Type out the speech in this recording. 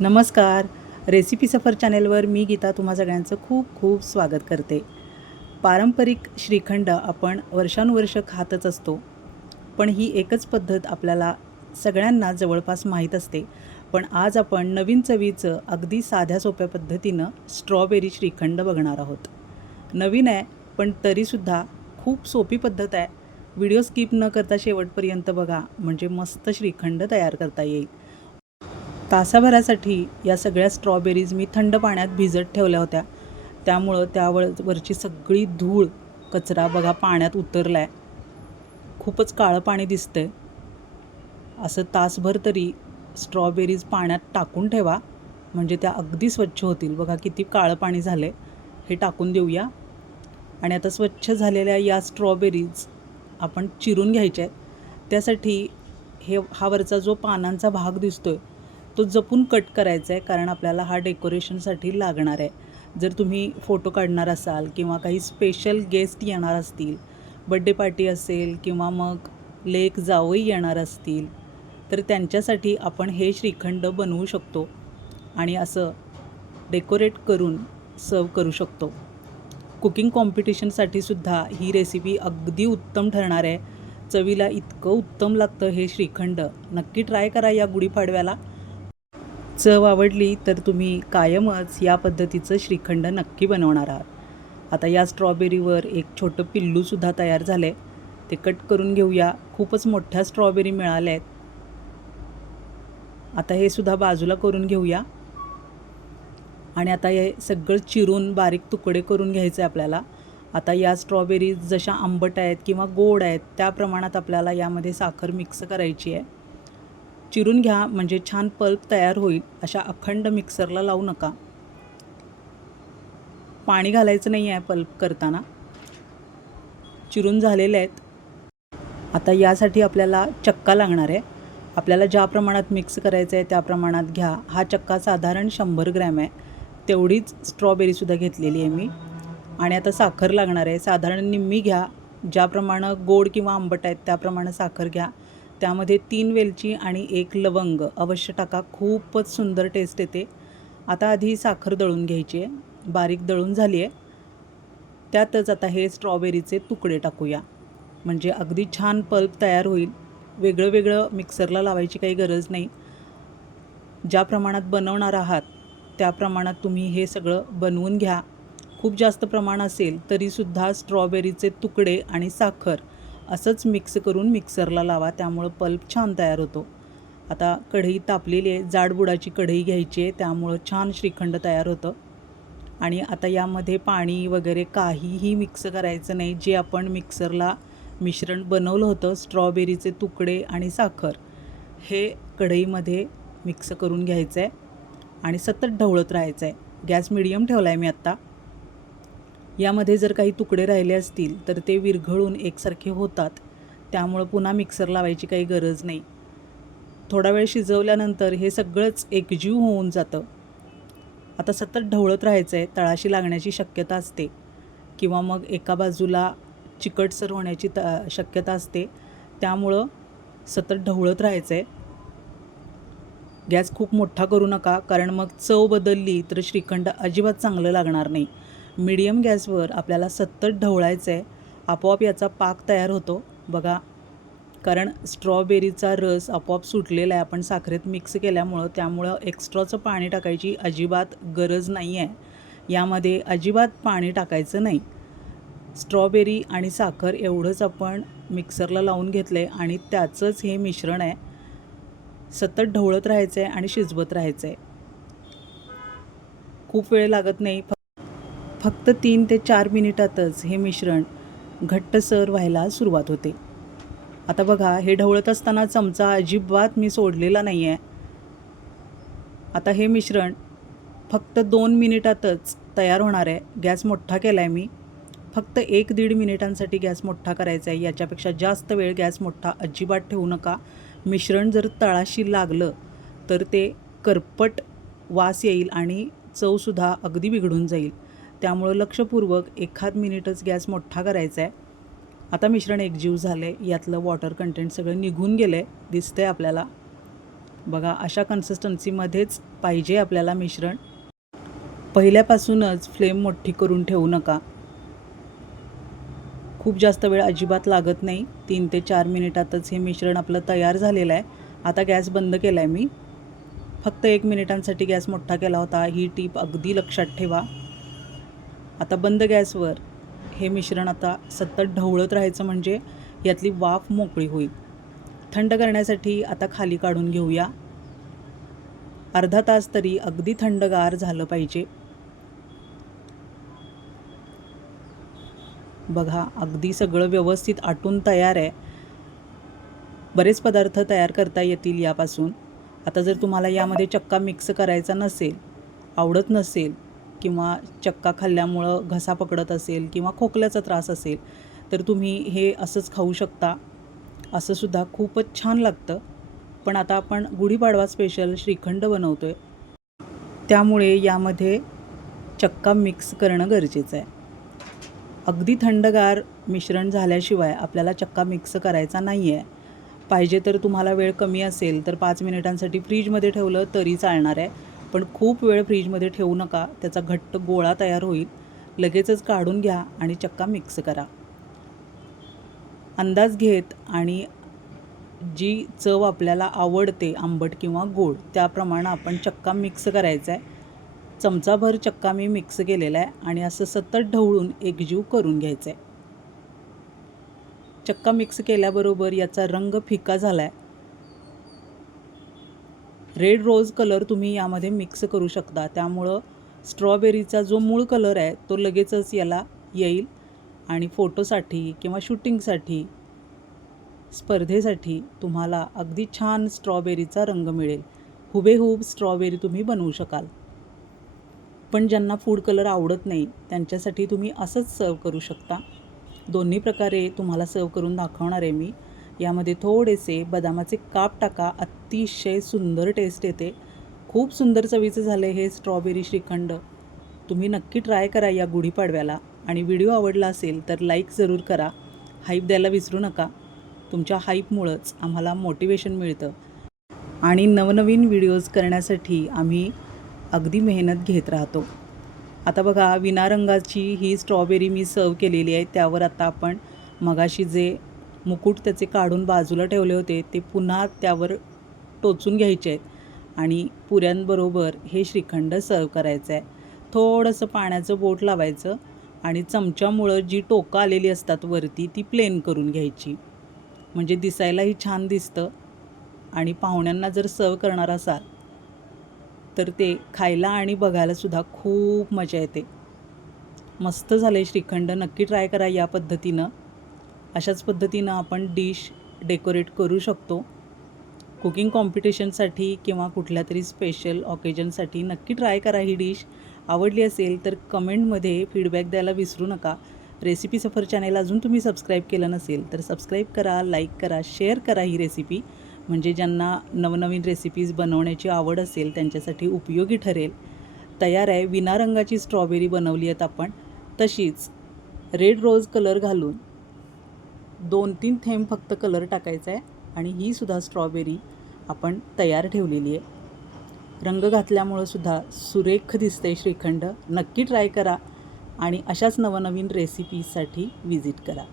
नमस्कार. रेसिपी सफर चॅनेलवर मी गीता तुम्हा सगळ्यांचं खूप खूप स्वागत करते. पारंपरिक श्रीखंड आपण वर्षानुवर्ष खातच असतो, पण ही एकच पद्धत आपल्याला सगळ्यांना जवळपास माहीत असते. पण आज आपण नवीन चवीचं अगदी साध्या सोप्या पद्धतीनं स्ट्रॉबेरी श्रीखंड बघणार आहोत. नवीन आहे, पण तरीसुद्धा खूप सोपी पद्धत आहे. व्हिडिओ स्किप न करता शेवटपर्यंत बघा, म्हणजे मस्त श्रीखंड तयार करता येईल. तासाभरासाठी या सगळ्या स्ट्रॉबेरीज मी थंड पाण्यात भिजत ठेवल्या होत्या. त्यामुळं वरची सगळी धूळ, कचरा बघा पाण्यात उतरला आहे. खूपच काळं पाणी दिसतंय. असं तासभर तरी स्ट्रॉबेरीज पाण्यात टाकून ठेवा, म्हणजे त्या अगदी स्वच्छ होतील. बघा किती काळं पाणी झालं आहे. हे टाकून देऊया. आणि आता स्वच्छ झालेल्या या स्ट्रॉबेरीज आपण चिरून घ्यायच्या आहेत. त्यासाठी हा वरचा जो पानांचा भाग दिसतोय तो जपून कट करायचा आहे, कारण आपल्याला हा डेकोरेशनसाठी लागणार आहे. जर तुम्ही फोटो काढणार असाल किंवा काही स्पेशल गेस्ट येणार असतील, बड्डे पार्टी असेल किंवा मग लेक जावई येणार असतील, तर त्यांच्यासाठी आपण हे श्रीखंड बनवू शकतो आणि असं डेकोरेट करून सर्व करू शकतो. कुकिंग कॉम्पिटिशनसाठीसुद्धा ही रेसिपी अगदी उत्तम ठरणार आहे. चवीला इतकं उत्तम लागतं हे श्रीखंड. नक्की ट्राय करा या गुढीपाडव्याला. चव आवडली तर तुम्ही कायमच या पद्धतीचं श्रीखंड नक्की बनवणार आहात. आता या स्ट्रॉबेरीवर एक छोटं पिल्लूसुद्धा तयार झालं आहे. ते कट करून घेऊया. खूपच मोठ्या स्ट्रॉबेरी मिळाल्या आहेत. आता हे सुद्धा बाजूला करून घेऊया. आणि आता हे सगळं चिरून बारीक तुकडे करून घ्यायचं आहे आपल्याला. आता या स्ट्रॉबेरी जशा आंबट आहेत किंवा गोड आहेत त्या प्रमाणात आपल्याला यामध्ये साखर मिक्स करायची आहे. चिरून घ्या, म्हणजे छान पल्प तयार होईल. अशा अखंड मिक्सरला लावू नका. पाणी घालायचं नाही आहे पल्प करताना. चिरून झालेले आहेत. आता यासाठी आपल्याला चक्का लागणार आहे. आपल्याला ज्या प्रमाणात मिक्स करायचं आहे त्या प्रमाणात घ्या. हा चक्का साधारण 100 ग्रॅम आहे. तेवढीच स्ट्रॉबेरीसुद्धा घेतलेली आहे मी. आणि आता साखर लागणार आहे. साधारण निम्मी घ्या. ज्याप्रमाणे गोड किंवा आंबट आहेत त्याप्रमाणे साखर घ्या. त्यामध्ये 3 वेलची आणि 1 लवंग अवश्य टाका. खूपच सुंदर टेस्ट येते. आता आधी साखर दळून घ्यायची आहे. बारीक दळून झाली आहे. त्यातच आता हे स्ट्रॉबेरीचे तुकडे टाकूया, म्हणजे अगदी छान पल्प तयार होईल. वेगळं वेगळं मिक्सरला लावायची काही गरज नाही. ज्या प्रमाणात बनवणार आहात त्या प्रमाणात तुम्ही हे सगळं बनवून घ्या. खूप जास्त प्रमाण असेल तरीसुद्धा स्ट्रॉबेरीचे तुकडे आणि साखर असंच मिक्स करून मिक्सरला लावा, त्यामुळं पल्प छान तयार होतो. आता कढई तापलेली आहे. जाड बुडाची कढई घ्यायची आहे, त्यामुळं छान श्रीखंड तयार होतं. आणि आता यामध्ये पाणी वगैरे काहीही मिक्स करायचं नाही. जे आपण मिक्सरला मिश्रण बनवलं होतं स्ट्रॉबेरीचे तुकडे आणि साखर, हे कढईमध्ये मिक्स करून घ्यायचं आहे आणि सतत ढवळत राहायचं आहे. गॅस मिडियम ठेवला आहे मी आत्ता. यामध्ये जर काही तुकडे राहिले असतील तर ते विरघळून एकसारखे होतात, त्यामुळं पुन्हा मिक्सर लावायची काही गरज नाही. थोडा वेळ शिजवल्यानंतर हे सगळंच एकजीव होऊन जातं. आता सतत ढवळत राहायचं आहे. तळाशी लागण्याची शक्यता असते किंवा मग एका बाजूला चिकटसर होण्याची शक्यता असते, त्यामुळं सतत ढवळत राहायचं आहे. गॅस खूप मोठा करू नका, कारण मग चव बदलली तर श्रीखंड अजिबात चांगलं लागणार नाही. मीडियम गॅसवर आपल्याला सतत ढवळायचं आहे. आपोआप याचा पाक तयार होतो बघा, कारण स्ट्रॉबेरीचा रस आपोआप सुटलेला आहे आपण साखरेत मिक्स केल्यामुळं. त्यामुळं एक्स्ट्राचं पाणी टाकायची अजिबात गरज नाही आहे. यामध्ये अजिबात पाणी टाकायचं नाही. स्ट्रॉबेरी आणि साखर एवढंच आपण मिक्सरला लावून घेतलं आहे आणि त्याचंच हे मिश्रण आहे. सतत ढवळत राहायचं आहे आणि शिजवत राहायचं आहे. खूप वेळ लागत नाही. फक्त 3 ते 4 मिनिटातच हे मिश्रण घट्टसर व्हायला सुरुवात होते. आता बघा, हे ढवळत असताना चमचा अजिबात मी सोडलेला नाही आहे. आता हे मिश्रण फक्त 2 मिनिटातच तयार होणार आहे. गॅस मोठा केला आहे मी. फक्त 1-1.5 मिनिटांसाठी गॅस मोठा करायचा आहे. याच्यापेक्षा जास्त वेळ गॅस मोठा अजिबात ठेवू नका. मिश्रण जर तळाशी लागलं तर ते करपट वास येईल आणि चवसुद्धा अगदी बिघडून जाईल. त्यामुळं लक्षपूर्वक 1 मिनिटच गॅस मोठा करायचा आहे. आता मिश्रण एकजीव झालं आहे. यातलं वॉटर कंटेंट सगळं निघून गेलं आहे, दिसतं आहे आपल्याला. बघा अशा कन्सिस्टन्सीमध्येच पाहिजे आपल्याला मिश्रण. पहिल्यापासूनच फ्लेम मोठी करून ठेवू नका. खूप जास्त वेळ अजिबात लागत नाही. 3 ते 4 मिनिटातच हे मिश्रण आपलं तयार झालेलं आहे. आता गॅस बंद केला आहे मी. फक्त 1 मिनिटांसाठी गॅस मोठा केला होता. ही टीप अगदी लक्षात ठेवा. आता बंद गॅसवर हे मिश्रण आता सतत ढवळत राहायचं, म्हणजे यातली वाफ मोकळी होईल. थंड करण्यासाठी आता खाली काढून घेऊया. अर्धा तास तरी अगदी थंडगार झालं पाहिजे. बघा अगदी सगळं व्यवस्थित आटून तयार आहे. बरेच पदार्थ तयार करता येतील यापासून. आता जर तुम्हाला यामध्ये चक्का मिक्स करायचा नसेल, आवडत नसेल, किंवा चक्का खाल्ल्यामुळं घसा पकडत असेल किंवा खोकल्याचा त्रास असेल, तर तुम्ही हे असंच खाऊ शकता. असंसुद्धा खूपच छान लागतं. पण आता आपण गुढीपाडवा स्पेशल श्रीखंड बनवतो आहे, त्यामुळे यामध्ये चक्का मिक्स करणं गरजेचं आहे. अगदी थंडगार मिश्रण झाल्याशिवाय आपल्याला चक्का मिक्स करायचा नाही आहे. पाहिजे तर तुम्हाला वेळ कमी असेल तर 5 मिनिटांसाठी फ्रीजमध्ये ठेवलं तरी चालणार आहे. पण खूप वेळ फ्रीजमध्ये ठेवू नका, त्याचा घट्ट गोळा तयार होईल. लगेचच काढून घ्या आणि चक्का मिक्स करा. अंदाज घेत आणि जी चव आपल्याला आवडते, आंबट किंवा गोड, त्याप्रमाणे आपण चक्का मिक्स करायचा आहे. चमचाभर चक्का मी मिक्स केलेला आहे आणि असं सतत ढवळून एकजीव करून घ्यायचं आहे. चक्का मिक्स केल्याबरोबर याचा रंग फिका झाला आहे. रेड रोज कलर तुम्ही यामध्ये मिक्स करू शकता, त्यामुळं स्ट्रॉबेरीचा जो मूळ कलर आहे तो लगेचच याला येईल आणि फोटोसाठी किंवा शूटिंगसाठी, स्पर्धेसाठी तुम्हाला अगदी छान स्ट्रॉबेरीचा रंग मिळेल. हुबेहूब स्ट्रॉबेरी तुम्ही बनवू शकाल. पण ज्यांना फूड कलर आवडत नाही त्यांच्यासाठी तुम्ही असंच सर्व करू शकता. दोन्ही प्रकारे तुम्हाला सर्व करून दाखवणार आहे मी. यामध्ये थोडेसे बदामाचे काप टाका, अतिशय सुंदर टेस्ट येते. खूप सुंदर चवीचं झालं हे स्ट्रॉबेरी श्रीखंड. तुम्ही नक्की ट्राय करा या गुढीपाडव्याला. आणि व्हिडिओ आवडला असेल तर लाईक जरूर करा. हाईप द्यायला विसरू नका. तुमच्या हाईपमुळंच आम्हाला मोटिवेशन मिळतं आणि नवनवीन व्हिडिओज करण्यासाठी आम्ही अगदी मेहनत घेत राहतो. आता बघा विना रंगाची ही स्ट्रॉबेरी मी सर्व केलेली आहे. त्यावर आता आपण मगाशी जे मुकुट त्याचे काढून बाजूला ठेवले होते ते पुन्हा त्यावर टोचून घ्यायचे आहेत आणि पुऱ्यांबरोबर हे श्रीखंड सर्व करायचं आहे. थोडंसं पाण्याचं बोट लावायचं आणि चमच्यामुळं जी टोकं आलेली असतात वरती ती प्लेन करून घ्यायची, म्हणजे दिसायलाही छान दिसतं. आणि पाहुण्यांना जर सर्व करणार असाल तर ते खायला आणि बघायलासुद्धा खूप मजा येते. मस्त झाले श्रीखंड. नक्की ट्राय करा या पद्धतीनं. अशाच पद्धतीनं आपण डिश डेकोरेट करू शकतो. कुकिंग कॉम्पिटिशनसाठी किंवा कुठल्या तरी स्पेशल ऑकेजनसाठी नक्की ट्राय करा ही डिश. आवडली असेल तर कमेंटमध्ये फीडबॅक द्यायला विसरू नका. रेसिपी सफर चॅनेल अजून तुम्ही सबस्क्राईब केलं नसेल तर सबस्क्राईब करा, लाईक करा, शेअर करा ही रेसिपी, म्हणजे ज्यांना नवनवीन रेसिपीज बनवण्याची आवड असेल त्यांच्यासाठी उपयोगी ठरेल. तयार आहे. विना रंगाची स्ट्रॉबेरी बनवली आहेत आपण. तशीच रेड रोज कलर घालून 2-3 थेंब फक्त कलर टाकायचा आहे आणि ही सुद्धा स्ट्रॉबेरी आपण तयार ठेवलेली आहे. रंग घातल्यामुळं सुद्धा सुरेख दिसते श्रीखंड. नक्की ट्राय करा आणि अशाच नवनवीन रेसिपीसाठी विजिट करा.